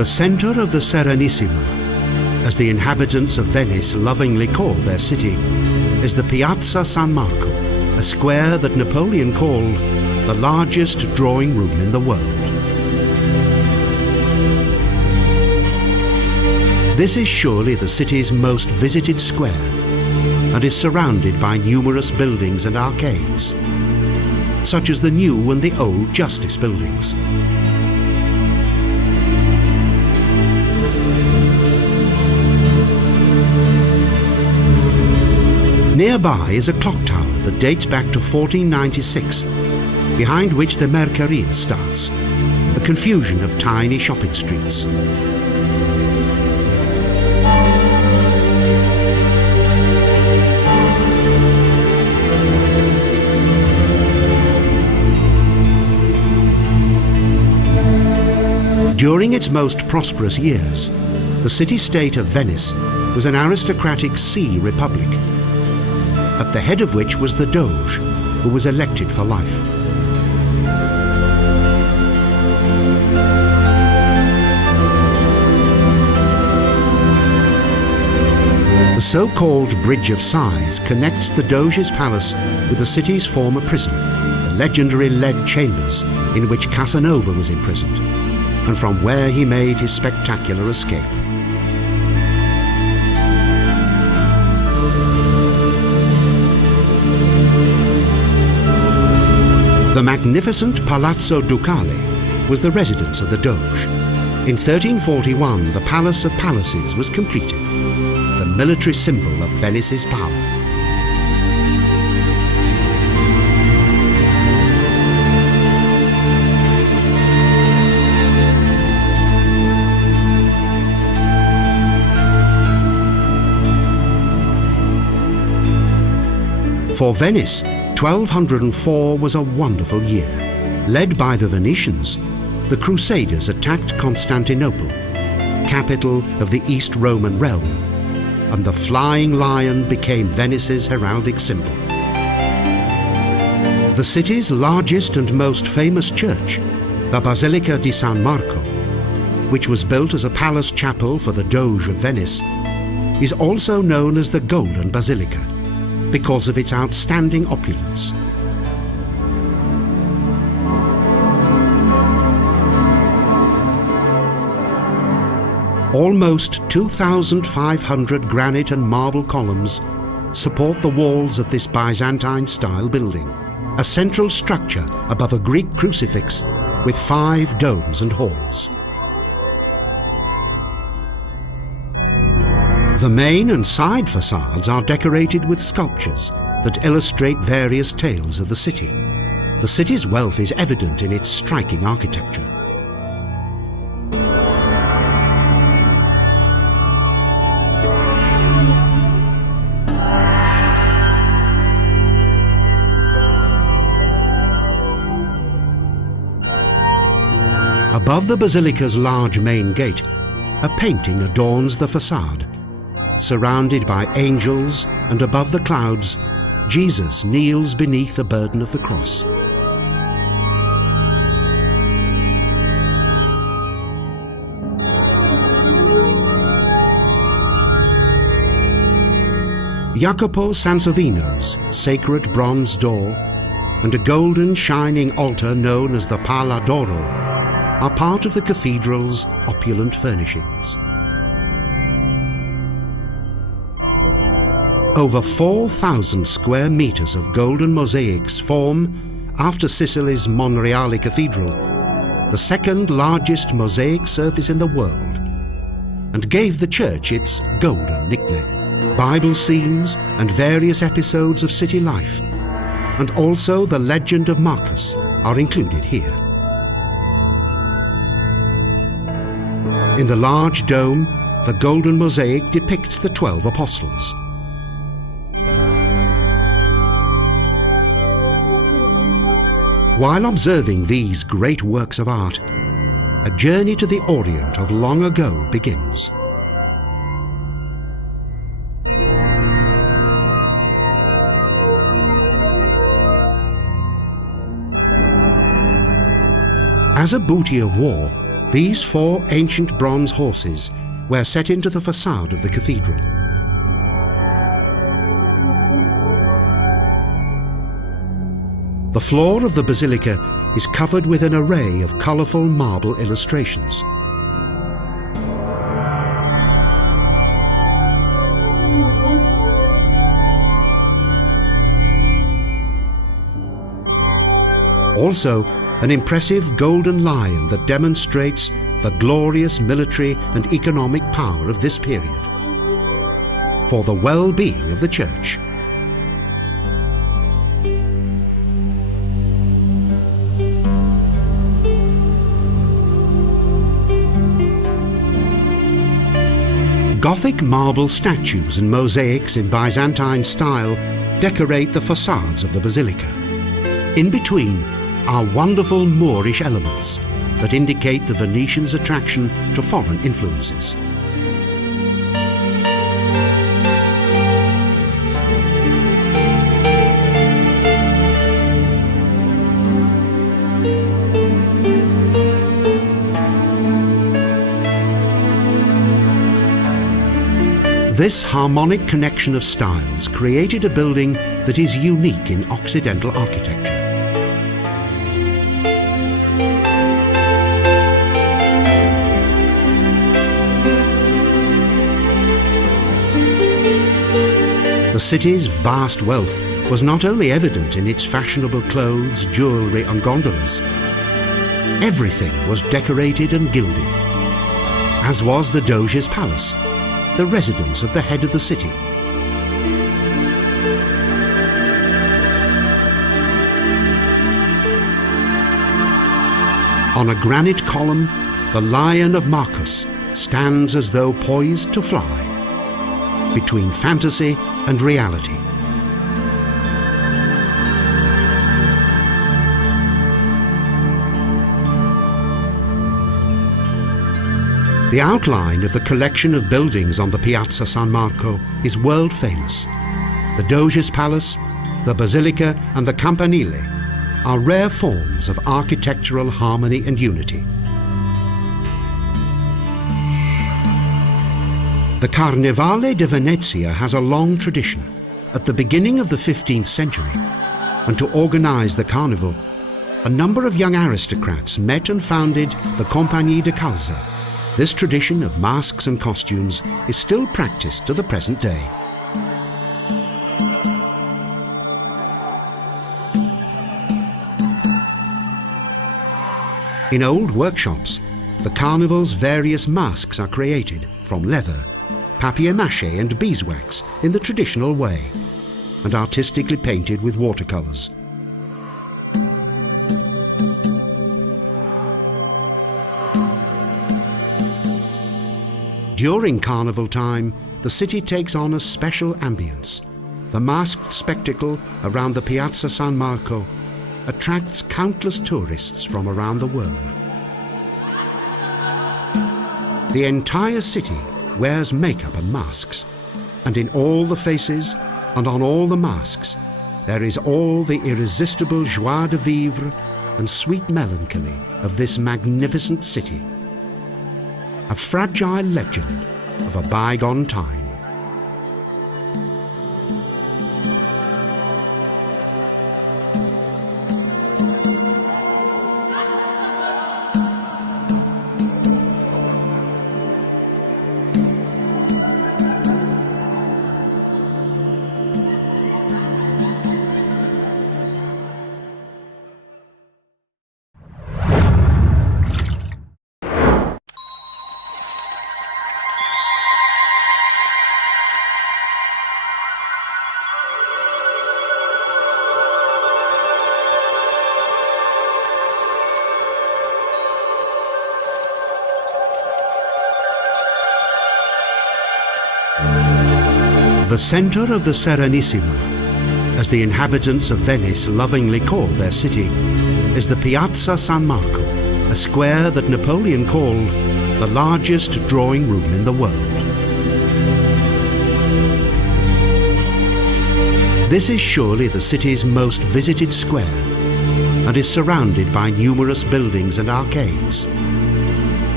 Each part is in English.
The centre of the Serenissima, as the inhabitants of Venice lovingly call their city, is the Piazza San Marco, a square that Napoleon called the largest drawing room in the world. This is surely the city's most visited square and is surrounded by numerous buildings and arcades, such as the new and the old Justice buildings. Nearby is a clock tower that dates back to 1496, behind which the Merceria starts, a confusion of tiny shopping streets. During its most prosperous years, the city-state of Venice was an aristocratic sea republic, at the head of which was the Doge, who was elected for life. The so-called Bridge of Sighs connects the Doge's palace with the city's former prison, the legendary lead chambers in which Casanova was imprisoned, and from where he made his spectacular escape. The magnificent Palazzo Ducale was the residence of the Doge. In 1341, the Palace of Palaces was completed, the military symbol of Venice's power. For Venice, 1204 was a wonderful year. Led by the Venetians, the Crusaders attacked Constantinople, capital of the East Roman realm, and the flying lion became Venice's heraldic symbol. The city's largest and most famous church, the Basilica di San Marco, which was built as a palace chapel for the Doge of Venice, is also known as the Golden Basilica, because of its outstanding opulence. Almost 2,500 granite and marble columns support the walls of this Byzantine-style building, a central structure above a Greek crucifix with 5 domes and halls. The main and side facades are decorated with sculptures that illustrate various tales of the city. The city's wealth is evident in its striking architecture. Above the basilica's large main gate, a painting adorns the facade. Surrounded by angels and above the clouds, Jesus kneels beneath the burden of the cross. Jacopo Sansovino's sacred bronze door and a golden shining altar known as the Pala d'Oro are part of the cathedral's opulent furnishings. Over 4,000 square meters of golden mosaics form, after Sicily's Monreale Cathedral, the second largest mosaic surface in the world, and gave the church its golden nickname. Bible scenes and various episodes of city life, and also the legend of Marcus, are included here. In the large dome, the golden mosaic depicts the 12 apostles. While observing these great works of art, a journey to the Orient of long ago begins. As a booty of war, These 4 ancient bronze horses were set into the facade of the cathedral. The floor of the basilica is covered with an array of colourful marble illustrations. Also, an impressive golden lion that demonstrates the glorious military and economic power of this period for the well-being of the church. Gothic marble statues and mosaics in Byzantine style decorate the facades of the basilica. In between are wonderful Moorish elements that indicate the Venetians' attraction to foreign influences. This harmonic connection of styles created a building that is unique in Occidental architecture. The city's vast wealth was not only evident in its fashionable clothes, jewellery and gondolas. Everything was decorated and gilded, as was the Doge's palace, the residence of the head of the city. On a granite column, the Lion of Marcus stands as though poised to fly between fantasy and reality. The outline of the collection of buildings on the Piazza San Marco is world famous. The Doge's Palace, the Basilica and the Campanile are rare forms of architectural harmony and unity. The Carnevale di Venezia has a long tradition. At the beginning of the 15th century, and to organise the carnival, a number of young aristocrats met and founded the Compagnie de Calza. This tradition of masks and costumes is still practiced to the present day. In old workshops, the carnival's various masks are created from leather, papier-mâché and beeswax in the traditional way, and artistically painted with watercolours. During carnival time, the city takes on a special ambience. The masked spectacle around the Piazza San Marco attracts countless tourists from around the world. The entire city wears makeup and masks, and in all the faces and on all the masks there is all the irresistible joie de vivre and sweet melancholy of this magnificent city. A fragile legend of a bygone time. The centre of the Serenissima, as the inhabitants of Venice lovingly call their city, is the Piazza San Marco, a square that Napoleon called the largest drawing room in the world. This is surely the city's most visited square and is surrounded by numerous buildings and arcades.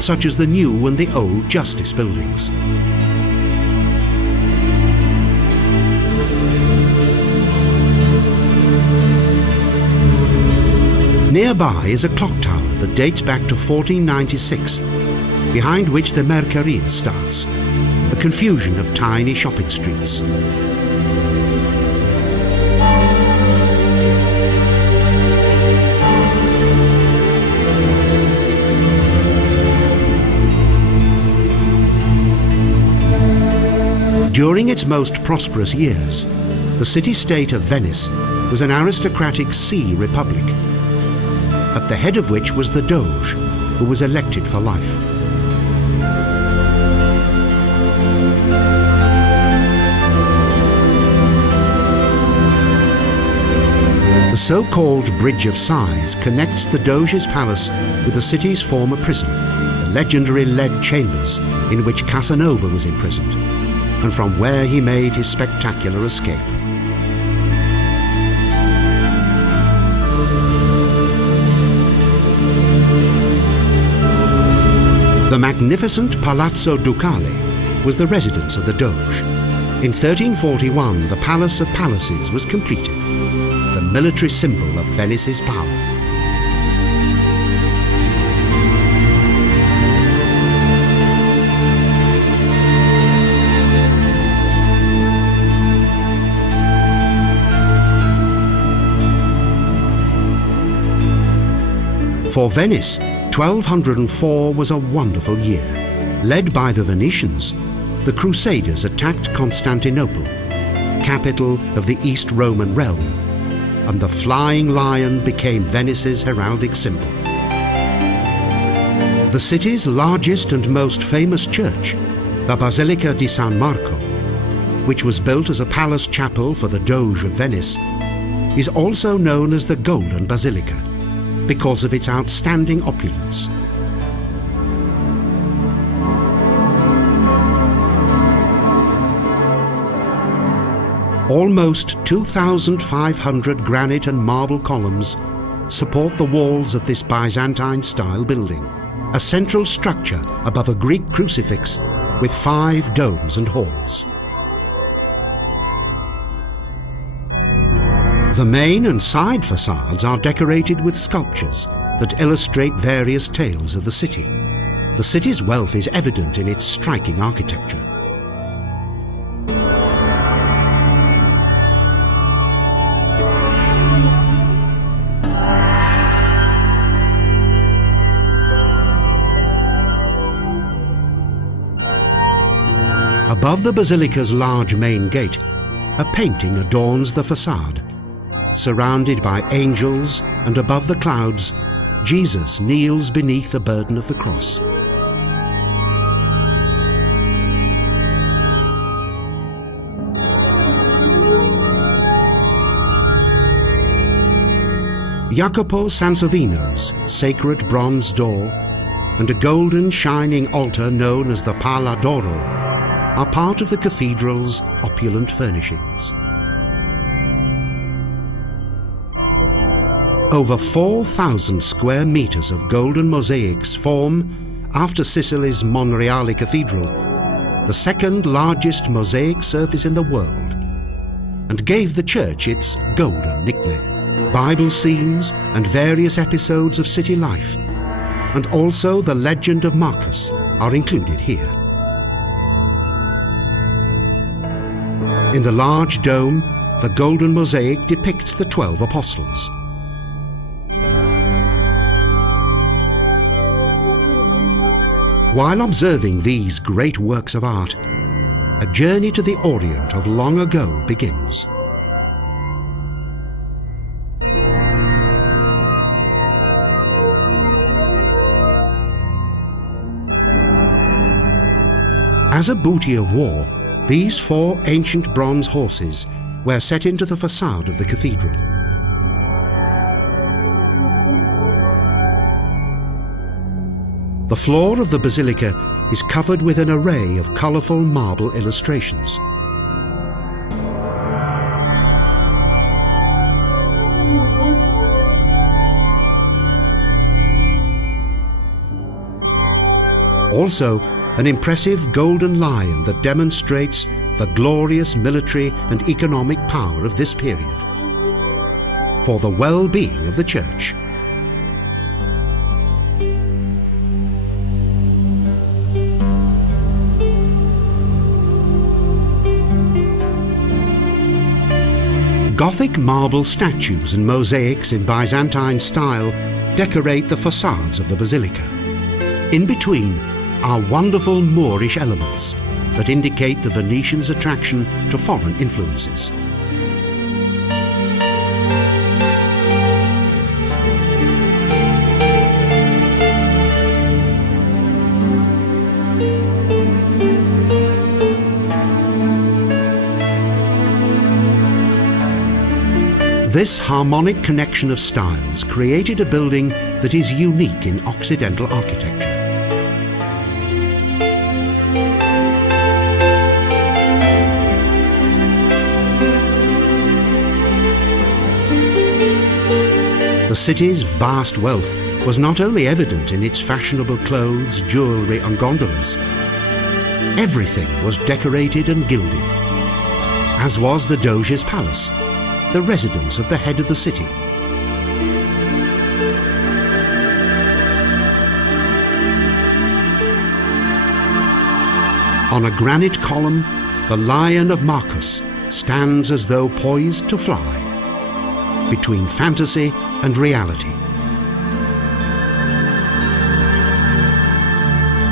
such as the new and the old justice buildings. Nearby is a clock tower that dates back to 1496, behind which the Merceria starts, a confusion of tiny shopping streets. During its most prosperous years, the city-state of Venice was an aristocratic sea republic, at the head of which was the Doge, who was elected for life. The so-called Bridge of Sighs connects the Doge's palace with the city's former prison, the legendary lead chambers in which Casanova was imprisoned, and from where he made his spectacular escape. The magnificent Palazzo Ducale was the residence of the Doge. In 1341, the Palace of Palaces was completed, the military symbol of Venice's power. For Venice, 1204 was a wonderful year. Led by the Venetians, the Crusaders attacked Constantinople, capital of the East Roman realm, and the flying lion became Venice's heraldic symbol. The city's largest and most famous church, the Basilica di San Marco, which was built as a palace chapel for the Doge of Venice, is also known as the Golden Basilica, because of its outstanding opulence. Almost 2,500 granite and marble columns support the walls of this Byzantine-style building, a central structure above a Greek crucifix with 5 domes and halls. The main and side facades are decorated with sculptures that illustrate various tales of the city. The city's wealth is evident in its striking architecture. Above the basilica's large main gate, a painting adorns the facade. Surrounded by angels and above the clouds, Jesus kneels beneath the burden of the cross. Jacopo Sansovino's sacred bronze door and a golden shining altar known as the Pala d'Oro are part of the cathedral's opulent furnishings. Over 4,000 square meters of golden mosaics form, after Sicily's Monreale Cathedral, the second largest mosaic surface in the world, and gave the church its golden nickname. Bible scenes and various episodes of city life, and also the legend of Marcus, are included here. In the large dome, the golden mosaic depicts the 12 apostles. While observing these great works of art, a journey to the Orient of long ago begins. As a booty of war, these 4 ancient bronze horses were set into the facade of the cathedral. The floor of the basilica is covered with an array of colourful marble illustrations. Also, an impressive golden lion that demonstrates the glorious military and economic power of this period for the well-being of the church. Gothic marble statues and mosaics in Byzantine style decorate the facades of the basilica. In between are wonderful Moorish elements that indicate the Venetians' attraction to foreign influences. This harmonic connection of styles created a building that is unique in Occidental architecture. The city's vast wealth was not only evident in its fashionable clothes, jewellery and gondolas. Everything was decorated and gilded, as was the Doge's palace, the residence of the head of the city. On a granite column, the Lion of Marcus stands as though poised to fly between fantasy and reality.